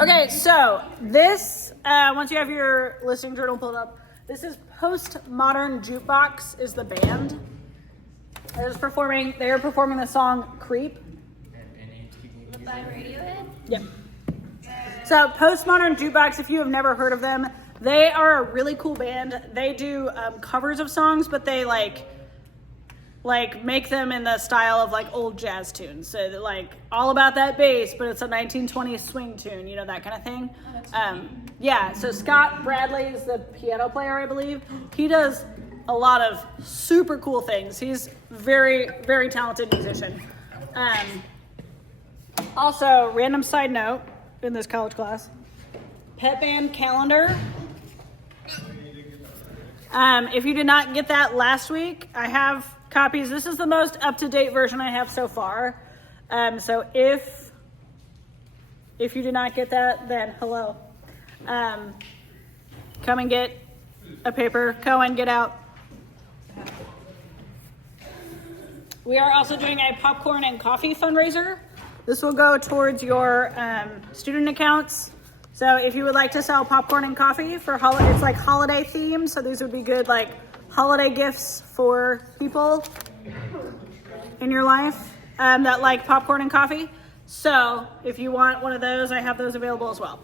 Okay, so this, once you have your listening journal pulled up, this is Postmodern Jukebox is the band. They are performing the song Creep. By Radiohead? Yep. So Postmodern Jukebox, if you have never heard of them, they are a really cool band. They do covers of songs, but they like make them in the style of like old jazz tunes. So they're like all about that bass, but it's a 1920s swing tune, you know, that kind of thing. Yeah, so Scott Bradley is the piano player, I believe. He does a lot of super cool things. He's very, very talented musician. Also, random side note in this college class, pep band calendar. If you did not get that last week, I have copies. This is the most up-to-date version I have so far. So if you did not get that, then hello. Come and get a paper. Cohen, get out. We are also doing a popcorn and coffee fundraiser. This will go towards your student accounts. So if you would like to sell popcorn and coffee for it's like holiday themed. So these would be good like holiday gifts for people in your life that like popcorn and coffee. So if you want one of those, I have those available as well.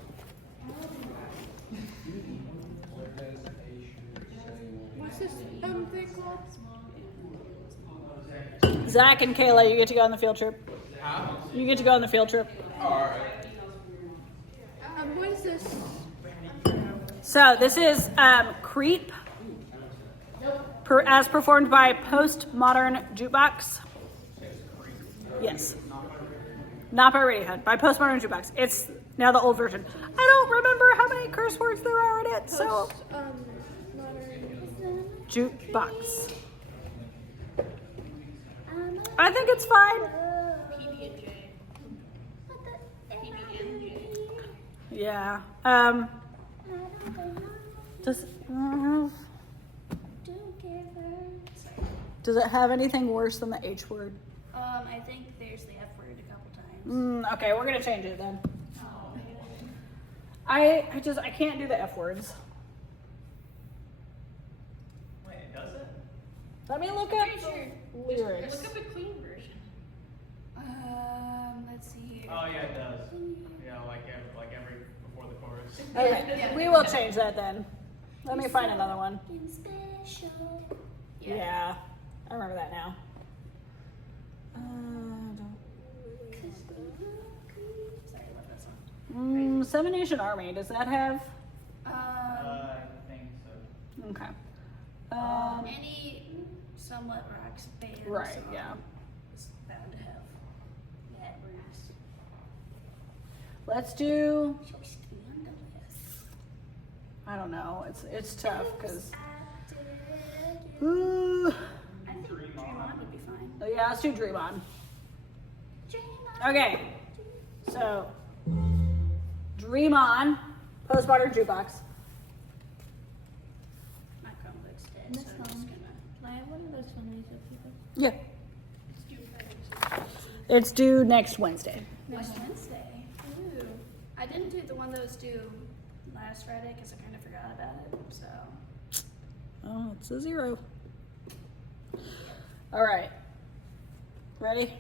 What's this thing called? Zach and Kayla, you get to go on the field trip. You get to go on the field trip. What is this? So this is Creep, as performed by Postmodern Jukebox. Yes. Not by Radiohead, by Postmodern Jukebox. It's now the old version. I don't remember how many curse words there are in it, so... Jukebox. I think it's fine. PB&J. Yeah. Does it have anything worse than the H word? I think there's the F word a couple times. Okay, we're gonna change it then. I can't do the F words. Wait, does it? Let me look up Pretty the lyrics. Look up a clean version. Let's see here. Oh yeah, it does. Yeah, like every before the chorus. Okay, we will change that then. Let me find another one. Yeah, I remember that now. Sorry, I love that song. Seven Nation Army, does that have? I think so. Okay. Any somewhat rock band Right, song yeah. is bound to have bad words. Let's do, Choice to be on the list. I don't know, it's tough because, I think Dream On would be fine. yeah, let's do Dream On. Okay, so Dream On, Postmodern Jukebox. My Chromebook's dead, so I'm just gonna. Like, what are those funny people? Yeah, It's due Friday. it's due next Wednesday. Next Wednesday. Ooh. I didn't do the one that was due last Friday because I kind of forgot about it. So. Oh, it's a 0. All right, ready?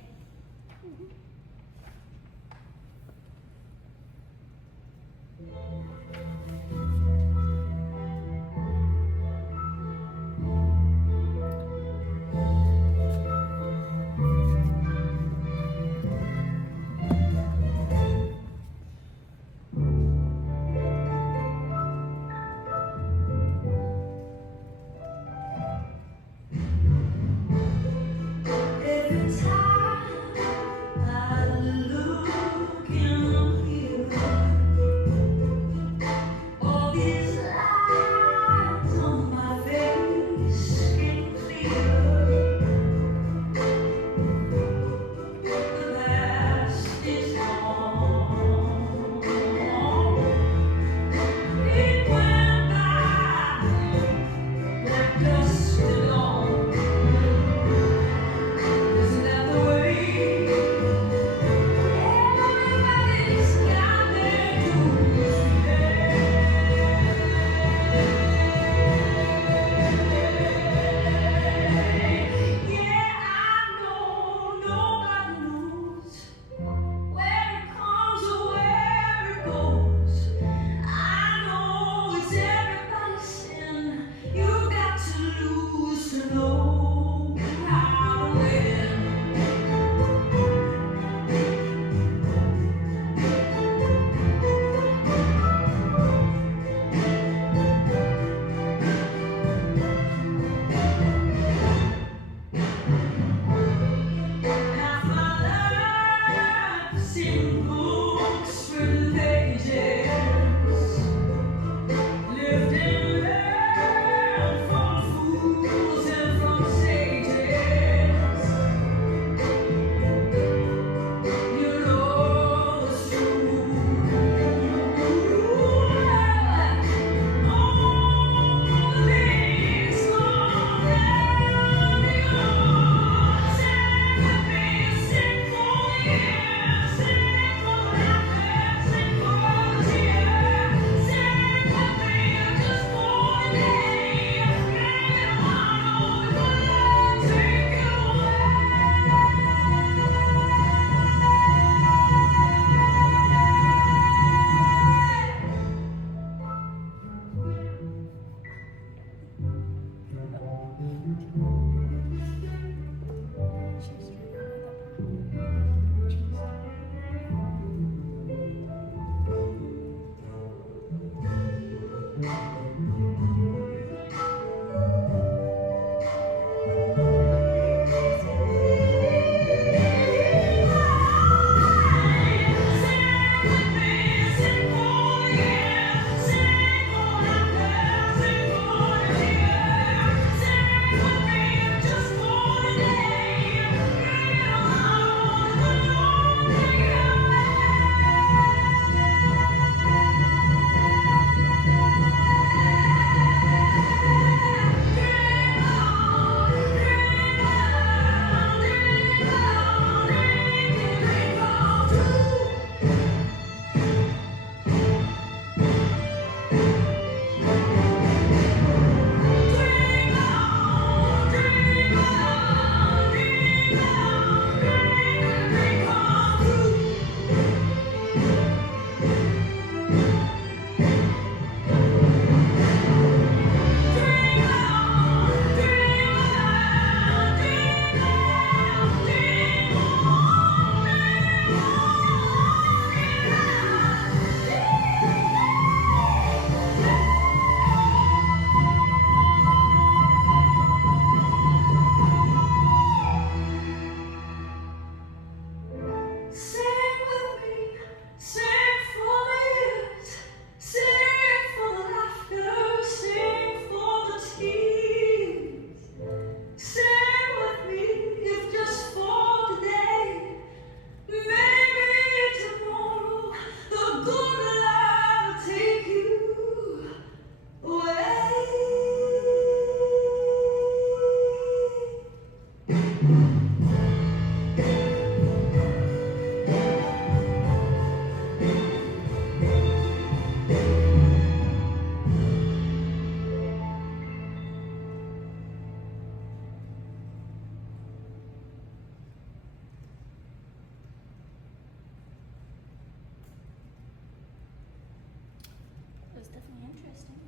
It was definitely interesting.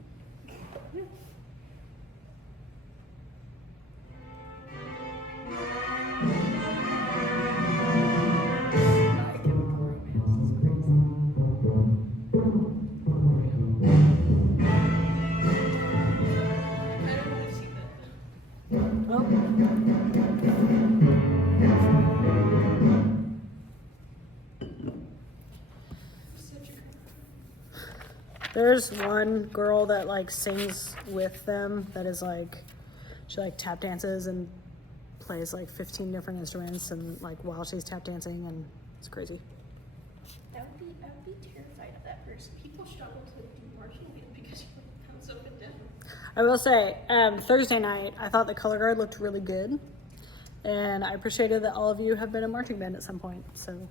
My Chemical Romance is crazy. I don't want to see that. Well, Such a there's one girl that like sings with them that is like, she like tap dances and plays like 15 different instruments and like while she's tap dancing, and it's crazy. I would be terrified of that person. people struggle to do marching band because you're kind of so good down. I will say, Thursday night, I thought the color guard looked really good, and I appreciated that all of you have been a marching band at some point. So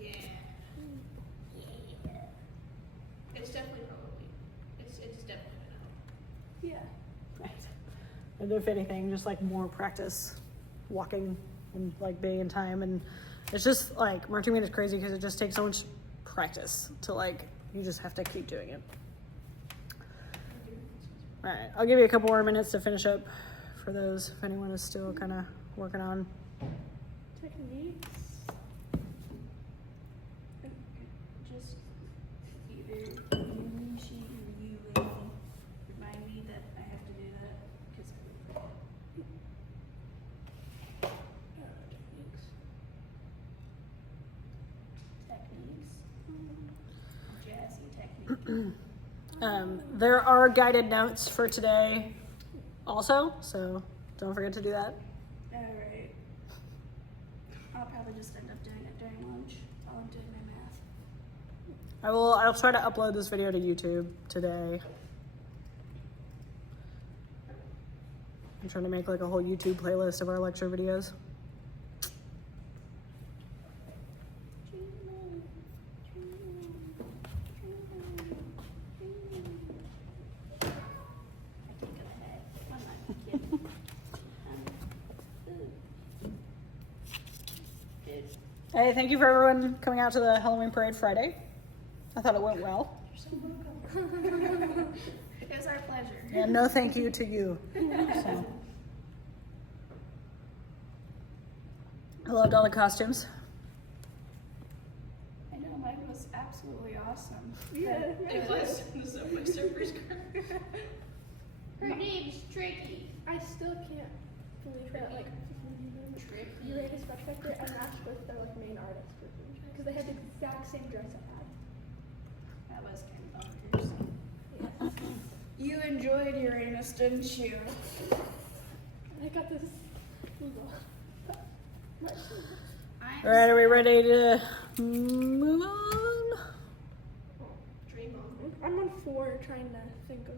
Yeah. It's definitely probably. It's definitely gonna help. Yeah. and if anything, just like more practice, walking and like being in time, and it's just like marching band is crazy because it just takes so much practice to like, you just have to keep doing it. All right, I'll give you a couple more minutes to finish up for those if anyone is still kind of working on. Techniques. Just either you, she, or you, lady, remind me that I have to do that because techniques. Jazzy technique. There are guided notes for today also, so don't forget to do that. Alright. I'll probably just end up doing it during lunch while I'm doing my math. I'll try to upload this video to YouTube today. I'm trying to make like a whole YouTube playlist of our lecture videos. Hey, thank you for everyone coming out to the Halloween parade Friday. I thought it went well. It was our pleasure. And no thank you to you. So. I loved all the costumes. I know, mine was absolutely awesome. Yeah, it was. The Subway Surfers girl. Her name's Tricky. I still can't believe that, like, Uranus Spectre and Ash with their, like, main artist because they had the exact same dress I That was kind of bonkers. had. You enjoyed Uranus, didn't you? I got this. All right, are we ready to move on? Dream on. I'm on 4 trying to think of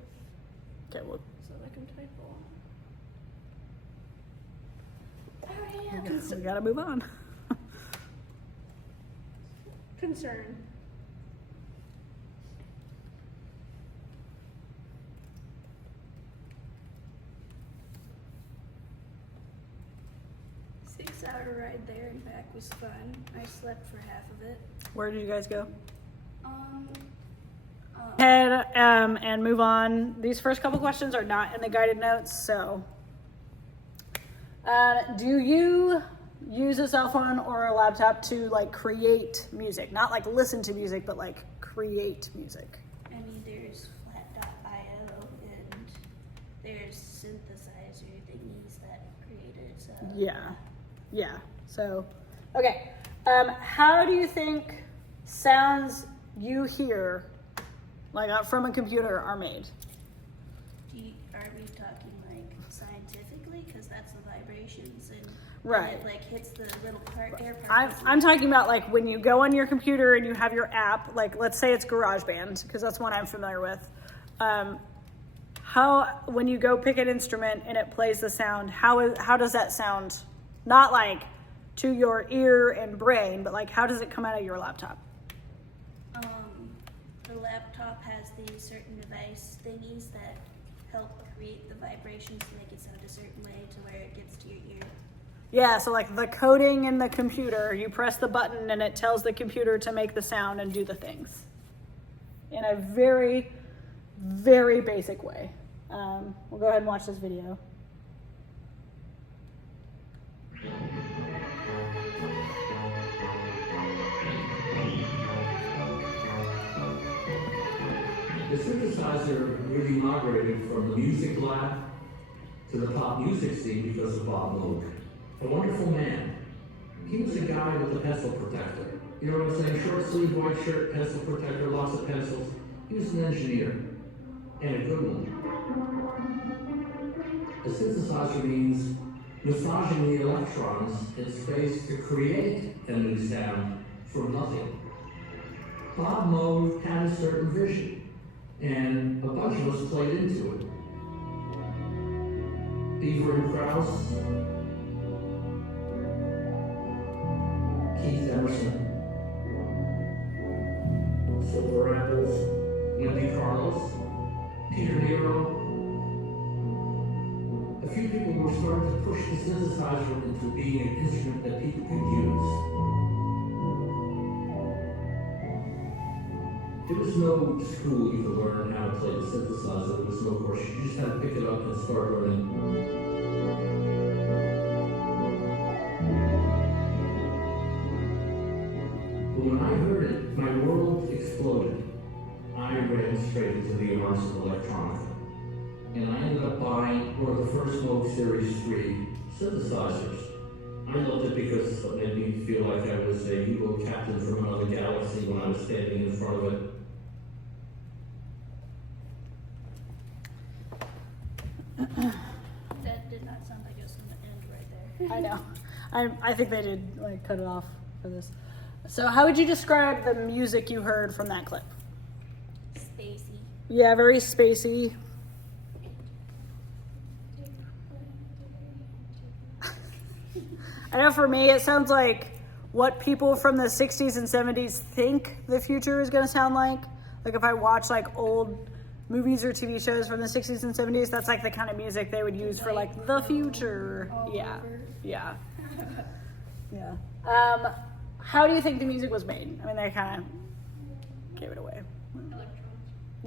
Okay, well, so that I can type we gotta move on. Concern. Six-hour ride there and back was fun. I slept for half of it. Where did you guys go? Um, Head and move on. These first couple questions are not in the guided notes, so. Do you use a cell phone or a laptop to like create music? Not like listen to music, but like create music. I mean, there's flat.io and there's synthesizer thingies that created, so. Yeah. So, okay. How do you think sounds you hear, like from a computer, are made? Are we talking like scientifically? Because that's the vibrations and. Right. And it like hits the little air part. I'm talking about like when you go on your computer and you have your app, like let's say it's GarageBand, because that's one I'm familiar with. When you go pick an instrument and it plays the sound, how does that sound? Not like to your ear and brain, but like how does it come out of your laptop? The laptop has these certain device thingies that help create the vibrations to make it sound a certain way to where it gets to your ear. Yeah, so like the coding in the computer, you press the button and it tells the computer to make the sound and do the things in a very, very basic way. We'll go ahead and watch this video. The synthesizer really migrated from the music lab to the pop music scene because of Bob Moog. A wonderful man. He was a guy with a pencil protector. You know what I'm saying? Short sleeve, white shirt, pencil protector, lots of pencils. He was an engineer. And a good one. A synthesizer means massaging the electrons in space to create a new sound from nothing. Bob Moog had a certain vision, and a bunch of us played into it. Beaver and Krause, Keith Emerson, Silver Apples, Wendy Carlos, Peter Nero. A few people were starting to push the synthesizer into being an instrument that people could use. There was no school you could learn how to play the synthesizer. There was no course. You just had to pick it up and start learning. But when I heard it, my world exploded. I ran straight into the arms of electronica. And I ended up buying one of the first Moog Series 3 synthesizers. I loved it because it made me feel like I was a U-boat captain from another galaxy when I was standing in front of it. That did not sound like it was going to end right there. I know. I think they did like cut it off for this. So how would you describe the music you heard from that clip? Spacey. Yeah, very spacey. I know for me it sounds like what people from the 60s and 70s think the future is going to sound like. Like if I watch like old movies or TV shows from the 60s and 70s, that's like the kind of music they would use for like the future. Yeah. Yeah. Yeah. How do you think the music was made? I mean, they kind of gave it away.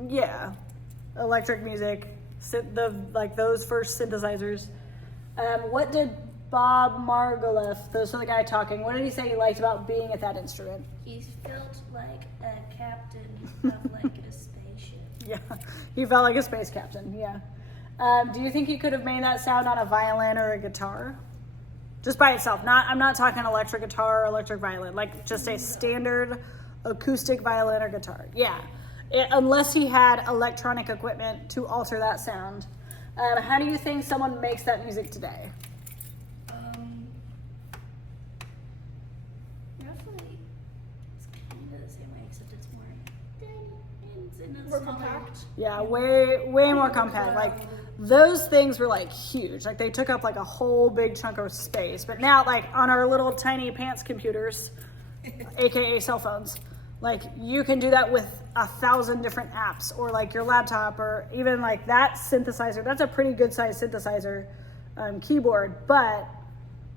Yeah. Electric music, like those first synthesizers. What did Bob Margouleff, so the guy talking, what did he say he liked about being at that instrument? He felt like a captain of like a spaceship. Yeah, he felt like a space captain, yeah. Do you think he could have made that sound on a violin or a guitar? Just by itself. I'm not talking electric guitar or electric violin, like just a standard acoustic violin or guitar. Yeah, unless he had electronic equipment to alter that sound. How do you think someone makes that music today? Roughly, it's kind of the same way, except it's more tiny and it's in a More smaller- compact. Yeah, way more compact. Like those things were like huge. Like they took up like a whole big chunk of space. But now like on our little tiny pants computers, aka cell phones, like you can do that with 1,000 different apps, or like your laptop, or even like that synthesizer. That's a pretty good sized synthesizer keyboard, but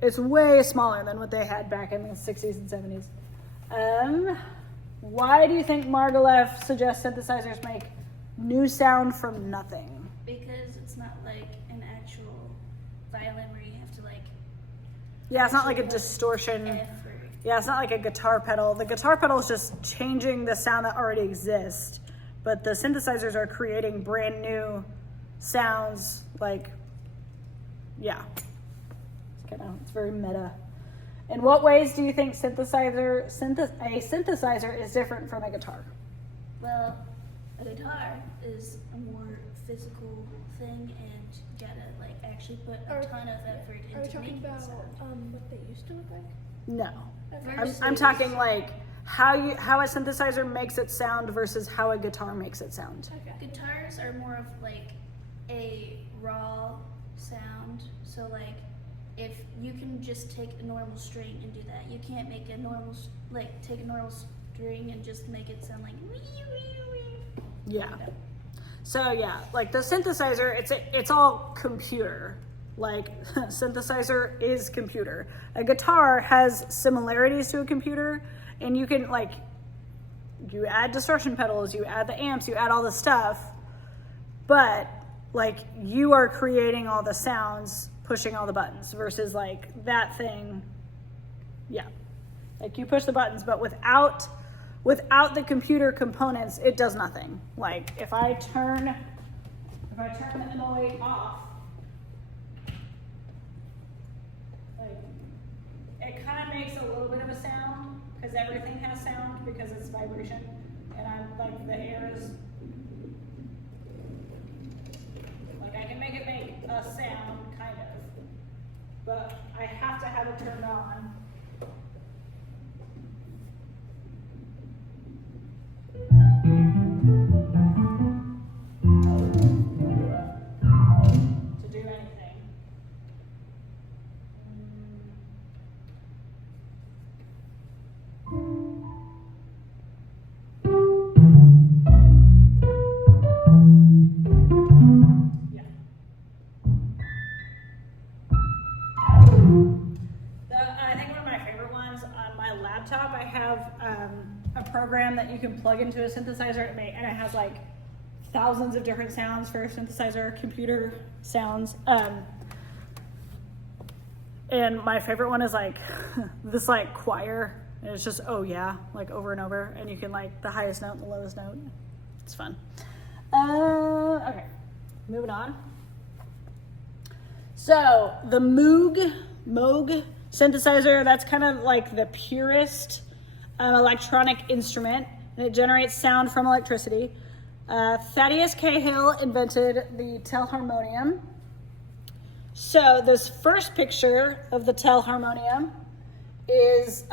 it's way smaller than what they had back in the 60s and 70s. Why do you think Margouleff suggests synthesizers make new sound from nothing? Because it's not like an actual violin where you have to like Yeah, it's not like a distortion. effort. Yeah, it's not like a guitar pedal. The guitar pedal is just changing the sound that already exists, but the synthesizers are creating brand new sounds. Like, yeah, it's very meta. In what ways do you think a synthesizer is different from a guitar? Well, A guitar is a more physical thing, and you gotta like actually put a ton of effort Are we into talking making about it sound. what they used to look like? No. Okay. I'm talking like how a synthesizer makes it sound versus how a guitar makes it sound. Okay. Guitars are more of like a raw sound. So like, if you can just take a normal string and do that, you can't make a normal take a normal string and just make it sound like wee wee wee. Yeah. So yeah, like the synthesizer, it's all computer. Like synthesizer is computer. A guitar has similarities to a computer, and you can like, you add distortion pedals, you add the amps, you add all the stuff, but like you are creating all the sounds, pushing all the buttons, versus like that thing, yeah, like you push the buttons, but without the computer components, it does nothing. Like if I turn the MO8 off, like it kind of makes a little bit of a sound, because everything has sound because it's vibration, and I'm like, the air is like, I can make it make a sound kind of, but I have to have it turned on. To do anything. Yeah. I think one of my favorite ones on my laptop, I have a program that you can plug into a synthesizer and it has like thousands of different sounds for synthesizer computer sounds. And my favorite one is like this like choir, and it's just oh yeah, like over and over, and you can like the highest note and the lowest note. It's fun. Okay, moving on. So the Moog synthesizer, that's kind of like the purest electronic instrument, and it generates sound from electricity. Thaddeus Cahill invented the telharmonium. So this first picture of the telharmonium is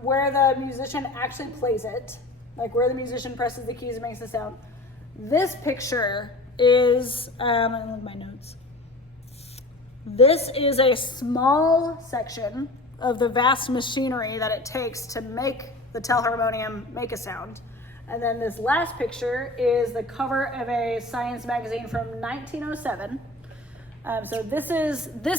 where the musician actually plays it, like where the musician presses the keys and makes the sound. This picture is, let me look at my notes. This is a small section of the vast machinery that it takes to make the telharmonium make a sound. And then this last picture is the cover of a science magazine from 1907. So this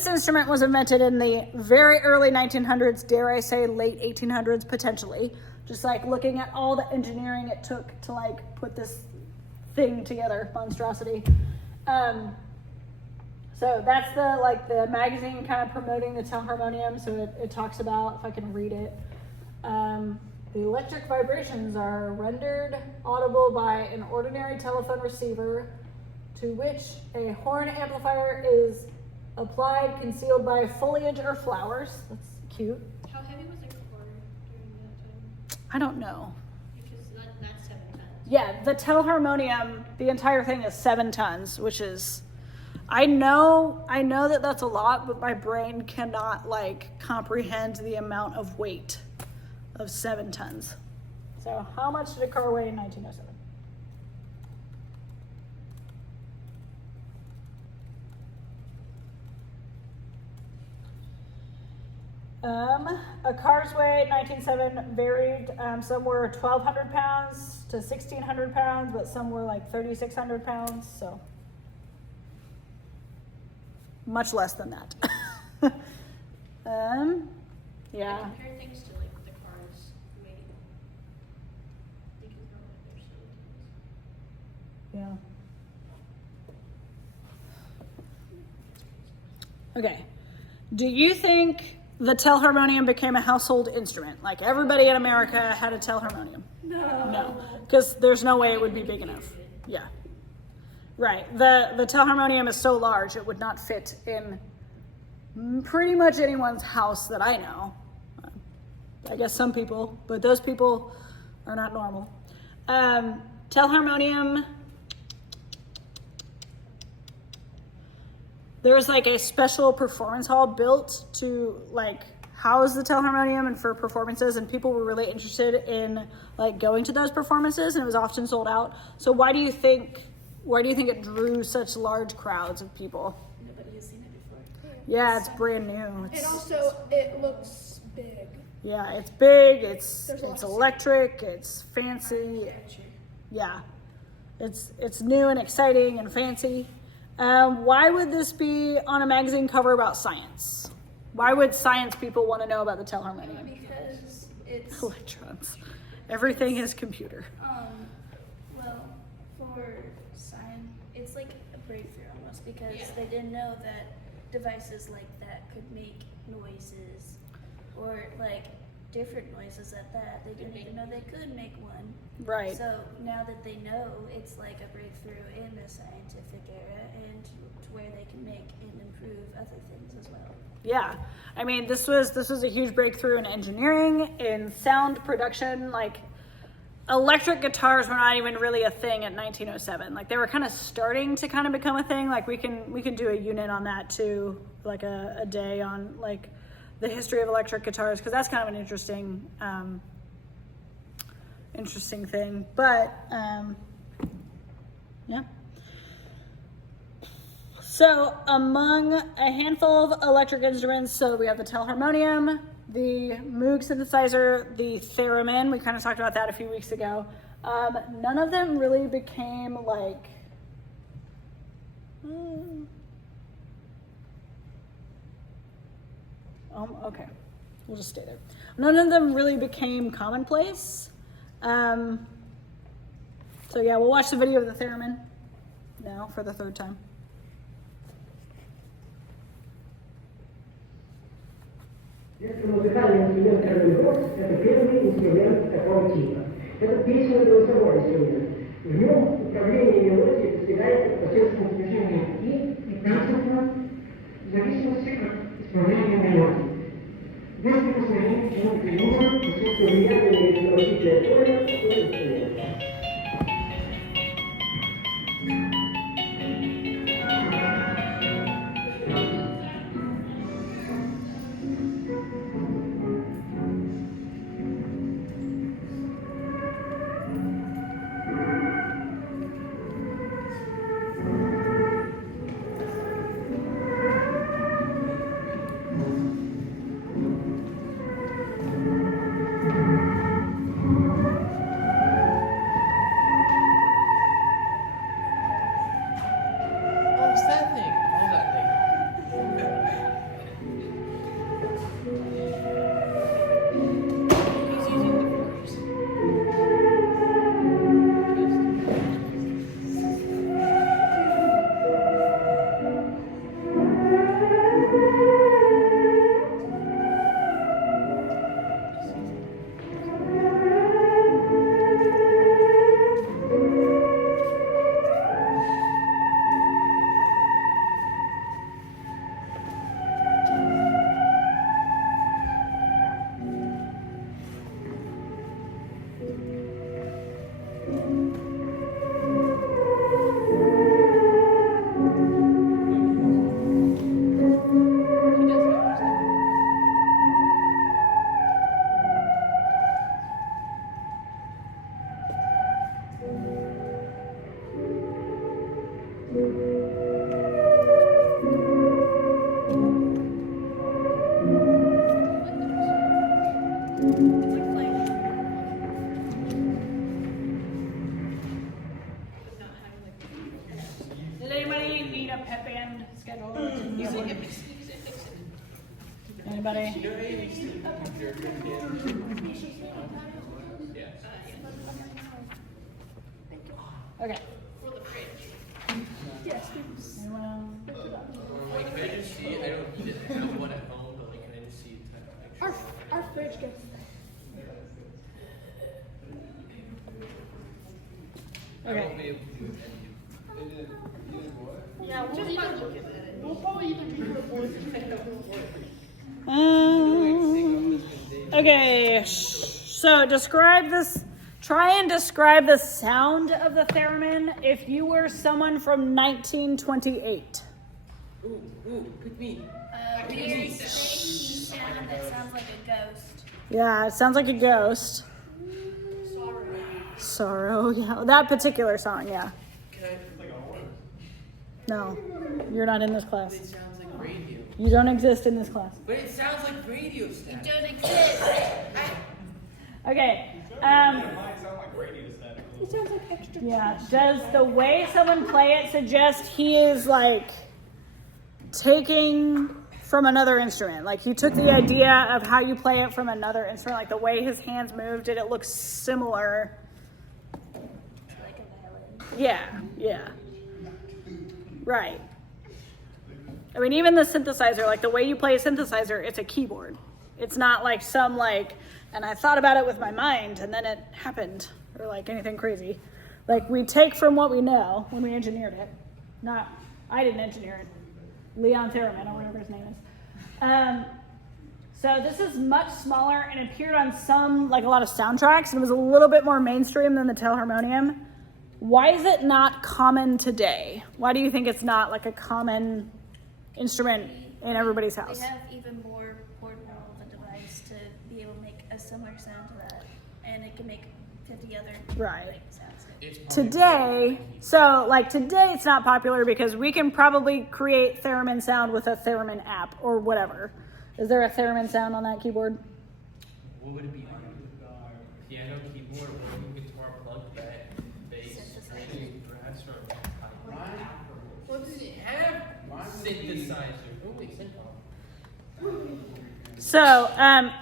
instrument was invented in the very early 1900s, dare I say late 1800s potentially. Just like looking at all the engineering it took to like put this thing together, monstrosity. So that's the magazine kind of promoting the telharmonium. So it talks about, if I can read it, the electric vibrations are rendered audible by an ordinary telephone receiver, to which a horn amplifier is applied, concealed by foliage or flowers. That's cute. How heavy was the cord during that time? I don't know. Because that's 7 tons. Yeah, the telharmonium, the entire thing is 7 tons, which is, I know that that's a lot, but my brain cannot like comprehend the amount of weight of 7 tons. So how much did a car weigh in 1907? A car's weight, 1907, varied. Some were 1,200 pounds to 1,600 pounds, but some were like 3,600 pounds, so much less than that. Yeah. I compare things to like the car's weight. Because normally they're so tons. Yeah. Okay. Do you think the telharmonium became a household instrument? Like everybody in America had a telharmonium? No. Because there's no way it would be big enough. Yeah. Right. The telharmonium is so large it would not fit in pretty much anyone's house that I know. I guess some people, but those people are not normal. Telharmonium. There's like a special performance hall built to like house the Telharmonium and for performances, and people were really interested in like going to those performances, and it was often sold out. So why do you think it drew such large crowds of people? Nobody has seen it before. Yeah, it's brand new. And also, it looks big. Yeah, it's big, it's There's lots of electric, it's fancy. Yeah, it's new and exciting and fancy. Why would this be on a magazine cover about science? Why would science people want to know about the Telharmonium? Because it's Electrons. Everything is computer. well, for science, it's like a breakthrough almost because they didn't know that devices like that could make noises or like different noises at that. They didn't even know they could make one. Right. So now that they know, it's like a breakthrough in the scientific era and to where they can make and improve other things as well. Yeah. I mean, this was a huge breakthrough in engineering, in sound production. Like, electric guitars were not even really a thing at 1907. Like, they were kind of starting to kind of become a thing. Like, we can do a unit on that too, like a day on like the history of electric guitars, because that's kind of an interesting thing. But yeah. So among a handful of electric instruments, so we have the Telharmonium, the Moog synthesizer, the theremin. We kind of talked about that a few weeks ago. None of them really became like okay, we'll just stay there. None of them really became commonplace. So yeah, we'll watch the video of the theremin now for the third time. Этот музыкальный инструмент «Робин-Бокс» – это первый инструмент такого типа. Это песенно-голосовой инструмент. В нем управление мелодией достигается посредством движения руки и пальцев в зависимости от исполнения мелодии. Без прикосновения к чему-то иному присутствие влияния на мелодичное поле такого инструмента. Did anybody need a pep band scheduled? Anybody? Okay. Yes, please. Anyone else? Like, can I just see? I don't need it. I have one at home, but like, can I just see a picture? Our fridge gets I won't be able to do it. Yeah, we'll probably either be here or pick up. Okay, so describe this Try and describe the sound of the theremin if you were someone from 1928. Pick me. Weird shaky sound that sounds like a ghost. Yeah, it sounds like a ghost. Sorrow, yeah. That particular song, yeah. Can I? No, you're not in this class. It sounds like radio. You don't exist in this class. But it sounds like radio static. Don't exist. Okay. It sounds like extra. Yeah. Does the way someone play it suggest he is like taking from another instrument? Like he took the idea of how you play it from another instrument, like the way his hands moved, did it look similar? Like a violin. Yeah. Right. I mean, even the synthesizer, like the way you play a synthesizer, it's a keyboard. It's not like some like, and I thought about it with my mind and then it happened, or like anything crazy. Like we take from what we know when we engineered it. I didn't engineer it. Leon Theremin, or whatever his name is. So this is much smaller and appeared on some, like a lot of soundtracks, and it was a little bit more mainstream than the telharmonium. Why is it not common today? Why do you think it's not like a common instrument in everybody's house? They have even more portable of a device to be able to make a similar sound to that, and it can make 50 other Right. sounds. Today it's not popular because we can probably create theremin sound with a theremin app or whatever. Is there a theremin sound on that keyboard? What would it be? Piano, keyboard, or guitar plug, bass, string, brass, or pipe? What does it have? Synthesizer. Oh wait, synthesizer. So,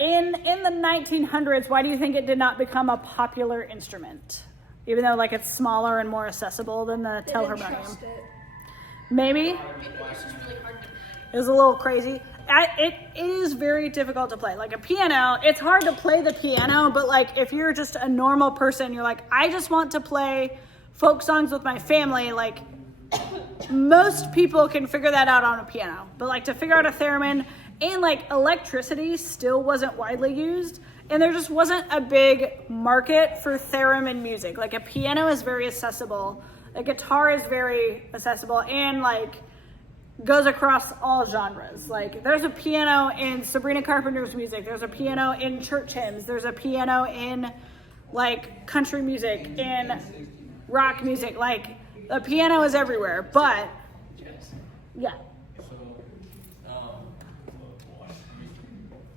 in the 1900s, why do you think it did not become a popular instrument? Even though like it's smaller and more accessible than the They didn't telharmonium. trust it. Maybe It's just really hard to it was a little crazy. It is very difficult to play. Like a piano, it's hard to play the piano, but like if you're just a normal person, you're like, I just want to play folk songs with my family. Like most people can figure that out on a piano, but like to figure out a theremin, and like electricity still wasn't widely used, and there just wasn't a big market for theremin music. Like a piano is very accessible, a guitar is very accessible, and like goes across all genres. Like there's a piano in Sabrina Carpenter's music, there's a piano in church hymns, there's a piano in like country music, in rock music. Like a piano is everywhere, but yeah.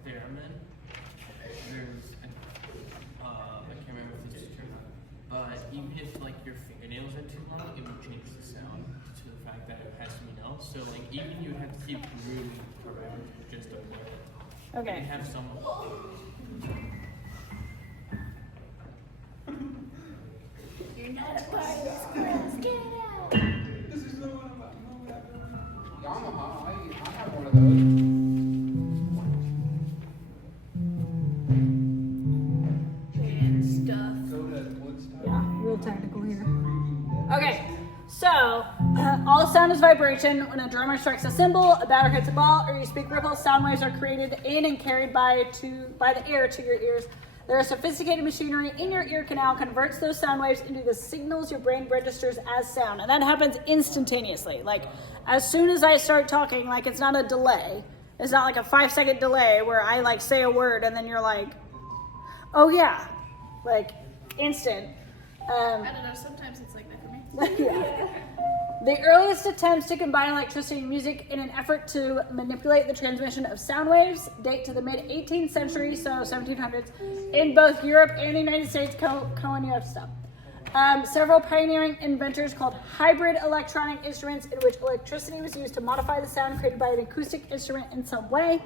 Theremin. There's, I can't remember if it's true or not, but even if like your fingernails are too long, it would change the sound to the fact that it has something else. So like even you have to keep grooving forever just to play it. Okay. You have some. You're not a part of this class. Get out. Yamaha, I have one of those. And stuff. So does Woodstock. Yeah, real technical here. Okay, so all sound is vibration. When a drummer strikes a cymbal, a batter hits a ball, or you speak ripples, sound waves are created in and carried by the air to your ears. There is sophisticated machinery in your ear canal converts those sound waves into the signals your brain registers as sound, and that happens instantaneously. Like as soon as I start talking, like it's not a delay. It's not like a 5-second delay where I like say a word and then you're like, oh yeah, like instant. I don't know, sometimes it's like that for me. Yeah. The earliest attempts to combine electricity and music in an effort to manipulate the transmission of sound waves date to the mid-18th century, so 1700s, in both Europe and the United States. Cohen, you have to stop. Several pioneering inventors called hybrid electronic instruments, in which electricity was used to modify the sound created by an acoustic instrument in some way.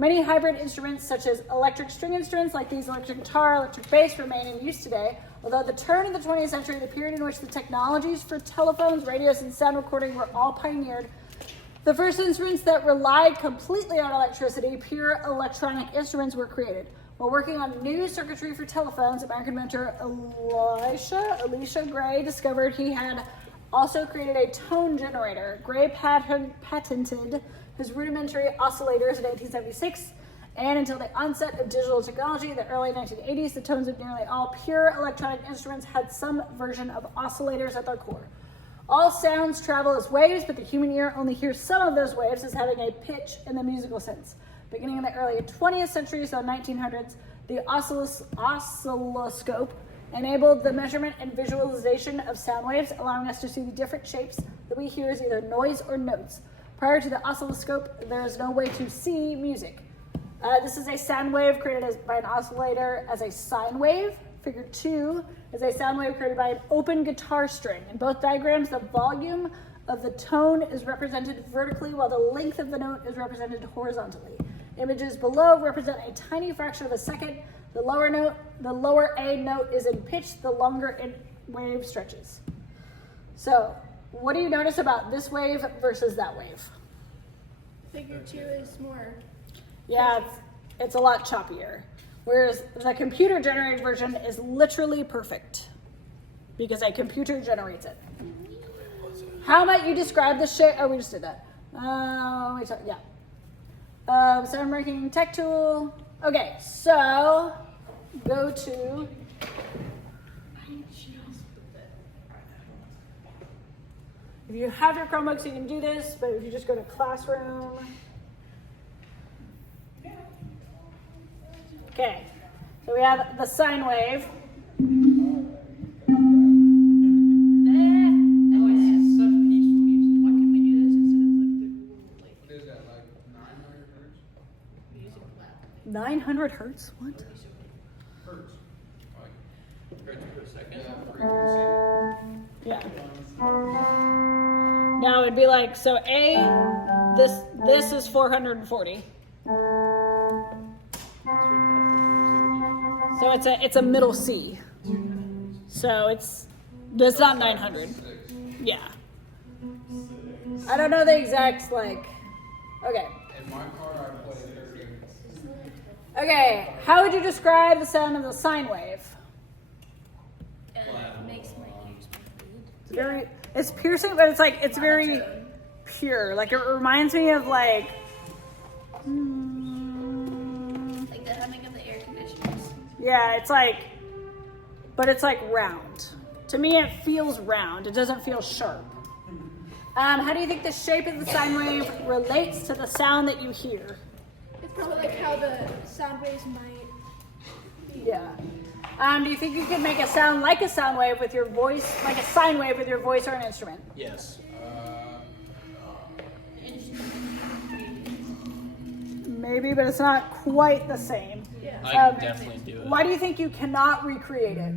Many hybrid instruments, such as electric string instruments like these electric guitar, electric bass, remain in use today. Although the turn of the 20th century, the period in which the technologies for telephones, radios, and sound recording were all pioneered, the first instruments that relied completely on electricity, pure electronic instruments, were created. While working on new circuitry for telephones, American inventor Elisha Gray discovered he had also created a tone generator. Gray patented his rudimentary oscillators in 1876 And until the onset of digital technology in the early 1980s, the tones of nearly all pure electronic instruments had some version of oscillators at their core. All sounds travel as waves, but the human ear only hears some of those waves as having a pitch in the musical sense. Beginning in the early 20th century, so 1900s, the oscilloscope enabled the measurement and visualization of sound waves, allowing us to see the different shapes that we hear as either noise or notes. Prior to the oscilloscope, there is no way to see music. This is a sound wave created by an oscillator as a sine wave. Figure 2 is a sound wave created by an open guitar string. In both diagrams, the volume of the tone is represented vertically while the length of the note is represented horizontally. Images below represent a tiny fraction of a second. The lower A note is in pitch, the longer wave stretches. So, what do you notice about this wave versus that wave? Figure 2 is more. Yeah, it's a lot choppier. Whereas the computer generated version is literally perfect because a computer generates it. How might you describe the shape? Oh, we just did that. Sound ranking tech tool. Okay, so go to. If you have your Chromebooks, you can do this, but if you just go to Classroom. Okay, so we have the sine wave. Such peaceful music. Why can't we do this instead of like the Google What is that, like 900 hertz? music lab? 900 hertz? What? Hertz. Like, Hertz per second. frequency. Yeah. Now it'd be like, so this is 440. So it's a middle C. So it's not 900. Yeah. I don't know the exact like. Okay. In my car, I play 30. Okay. How would you describe the sound of the sine wave? It makes my ears bleed. It's piercing, but it's very pure. Like it reminds me of like. Like the humming of the air conditioners. Yeah, it's like round. To me, it feels round. It doesn't feel sharp. How do you think the shape of the sine wave relates to the sound that you hear? It's probably like how the sound waves might be. Yeah. Do you think you could make a sound like a sound wave with your voice, like a sine wave with your voice or an instrument? Yes. Maybe, but it's not quite the same. Yeah. I can definitely do it. Why do you think you cannot recreate it?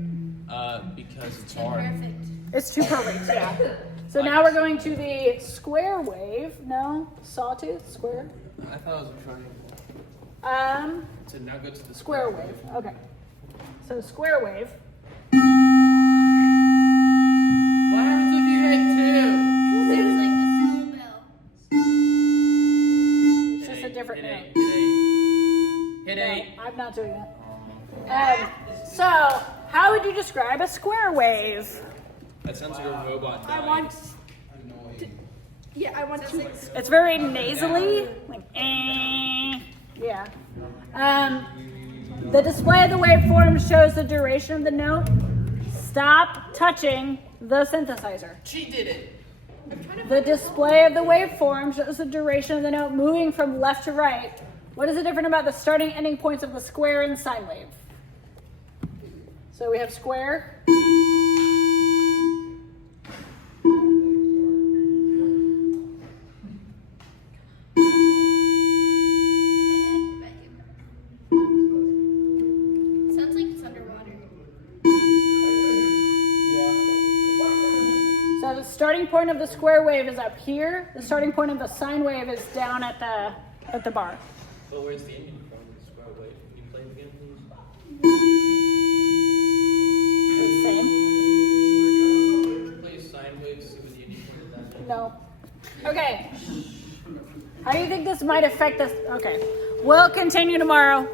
Because it's hard. Perfect. It's too perfect, yeah. So now we're going to the square wave. No? Sawtooth? Square? I thought it was a triangle. So now go to the Square wave. Okay. So square wave. What happens if you hit 2? Sounds like the slow bell. It's just a different note. Hit 8. I'm not doing that. So, how would you describe a square wave? That sounds like a robot I dying. want to. Yeah, I want to. It's very nasally, like yeah. The display of the waveform shows the duration of the note. Stop touching the synthesizer. She did it. The display of the waveform shows the duration of the note moving from left to right. What is different about the starting and ending points of the square and sine wave? So we have square. Sounds like it's underwater. So the starting point of the square wave is up here. The starting point of the sine wave is down at the bar. But where's the ending from the square wave? Can you play it again, please? It's the same. Play sine waves with the ending from that. No. Okay. How do you think this might affect us? Okay. We'll continue tomorrow.